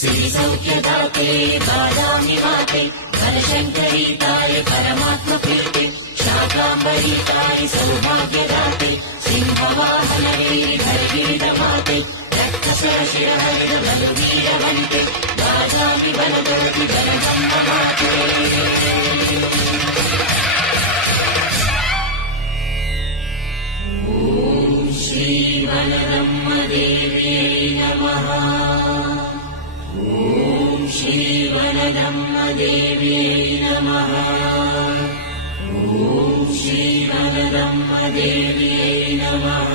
श्रीसौख्यदाते बादामि माते धनशङ्करीताय परमात्मप्रीते शाकाम्बरीताय सौभाग्यदाते सिंहवाहनगिरिधरगिरिदमाते रक्तसरशिरहरिदबलवीरवन्ते बादामि बलदोति बलजन्ममाते श्रीवनदम्मदेव्यै नमः। ॐ श्रीवनदम्मदेव्यै नमः। ॐ श्रीवनदम्मदेव्यै नमः।